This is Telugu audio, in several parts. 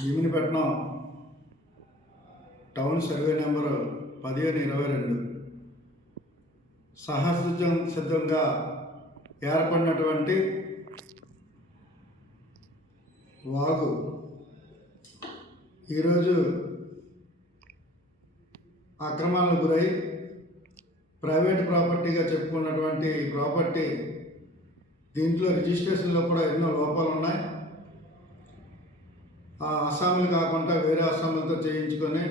భీమినిపట్నం టౌన్ సర్వే నెంబరు పదిహేను ఇరవై రెండు. సహసిద్ధం సిద్ధంగా ఏర్పడినటువంటి వాగు. ఈరోజు అక్రమాలకు గురై ప్రైవేట్ ప్రాపర్టీగా చెప్పుకున్నటువంటి ఈ ప్రాపర్టీ దీంట్లో రిజిస్ట్రేషన్లో కూడా ఎన్నో లోపాలు ఉన్నాయి ఆ అస్సాములు కాకుండా వేరే అస్సాములతో చేయించుకొని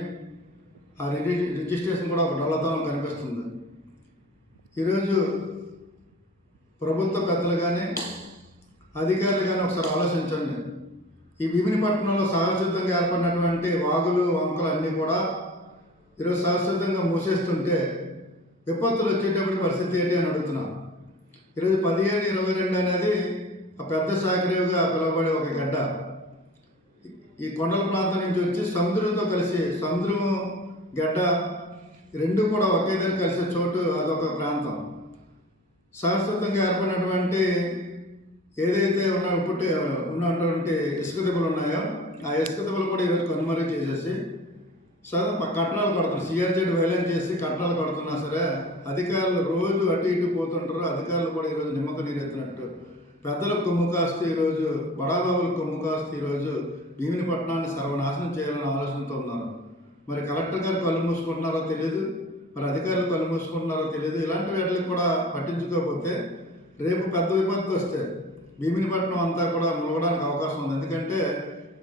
ఆ రిజి రిజిస్ట్రేషన్ కూడా ఒక డొల్లతనం కనిపిస్తుంది. ఈరోజు ప్రభుత్వ పెద్దలు కానీ అధికారులు కానీ ఒకసారి ఆలోచించండి. ఈ భీమినిపట్నంలో సహజసిద్ధంగా ఏర్పడినటువంటి వాగులు వంకలు అన్నీ కూడా ఈరోజు సహజసిద్ధంగా మూసేస్తుంటే విపత్తులు వచ్చేటప్పుడు పరిస్థితి ఏంటి అని అడుగుతున్నాను ఈరోజు పదిహేను ఇరవై రెండు అనేది ఆ పెద్ద సాగరేవుగా పిలువబడే ఒక గడ్డ. ఈ కొండల ప్రాంతం నుంచి వచ్చి సముద్రంతో కలిసి సముద్రం గడ్డ రెండు కూడా ఒకే దగ్గర కలిసే చోటు అదొక ప్రాంతం. శాశ్వతంగా ఏర్పడినటువంటి ఏదైతే ఉన్న పుట్టి ఉన్నటువంటి ఇసుక దెబ్బలు ఉన్నాయో ఆ ఇసుక దెబ్బలు కూడా ఈరోజు కనుమరుగు చేసేసి సరే కట్టడాలు కడుతున్నారు సిఆర్జెడ్ వైలెన్స్ చేసి కట్టడాలు కడుతున్నా సరే అధికారులు రోజు అటు ఇటు పోతుంటారు. అధికారులు కూడా ఈరోజు నిమ్మక నీరు ఎత్తినట్టు పెద్దలకు కొమ్ము కాస్తూ ఈరోజు బడాబాబులకు కొమ్ము కాస్తూ ఈరోజు భీమినిపట్నాన్ని సర్వనాశనం చేయాలనే ఆలోచనతో ఉన్నారు. మరి కలెక్టర్ గారు కళ్ళు మూసుకుంటున్నారో తెలియదు మరి అధికారులు కళ్ళు మూసుకుంటున్నారో తెలియదు ఇలాంటి వాటికి కూడా పట్టించుకోకపోతే రేపు పెద్ద విపత్తు వస్తే భీమినిపట్నం అంతా కూడా ములగడానికి అవకాశం ఉంది. ఎందుకంటే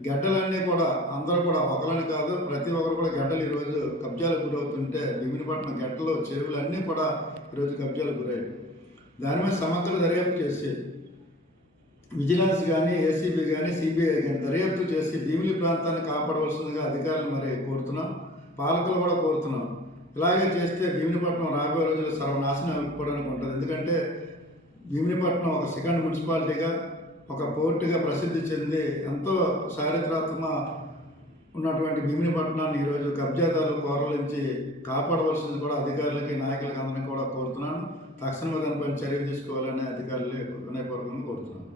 గడ్డలన్నీ కూడా అందరూ కూడా ఒకలని కాదు ప్రతి ఒక్కరు కూడా గడ్డలు ఈరోజు కబ్జాలకు గురవుతుంటే భీమినిపట్నం గడ్డలు చెరువులు అన్నీ కూడా ఈరోజు కబ్జాలకు గురయ్యాయి. దాని మీద సమగ్ర దర్యాప్తు చేసి విజిలెన్స్ కానీ ఏసీబీ కానీ సిబిఐ కానీ దర్యాప్తు చేసి భీమిలి ప్రాంతాన్ని కాపాడవలసిందిగా అధికారులు మరి కోరుతున్నాం. పాలకులు కూడా కోరుతున్నాం. ఇలాగే చేస్తే భీమినిపట్నం రాబోయే రోజులు సర్వనాశనం అయిపోవడానికి ఉంటుంది. ఎందుకంటే భీమినిపట్నం ఒక సెకండ్ మున్సిపాలిటీగా ఒక పోర్టుగా ప్రసిద్ధి చెంది ఎంతో చారిత్రాత్మ ఉన్నటువంటి భీమినిపట్నాన్ని ఈరోజు కబ్జాదారులు కోరలించి కాపాడవలసింది కూడా అధికారులకి నాయకులకి అందరినీ కూడా కోరుతున్నాను. తక్షణమే దానిపైన చర్య తీసుకోవాలని అధికారులు వినయపూర్వకంగా కోరుతున్నాను.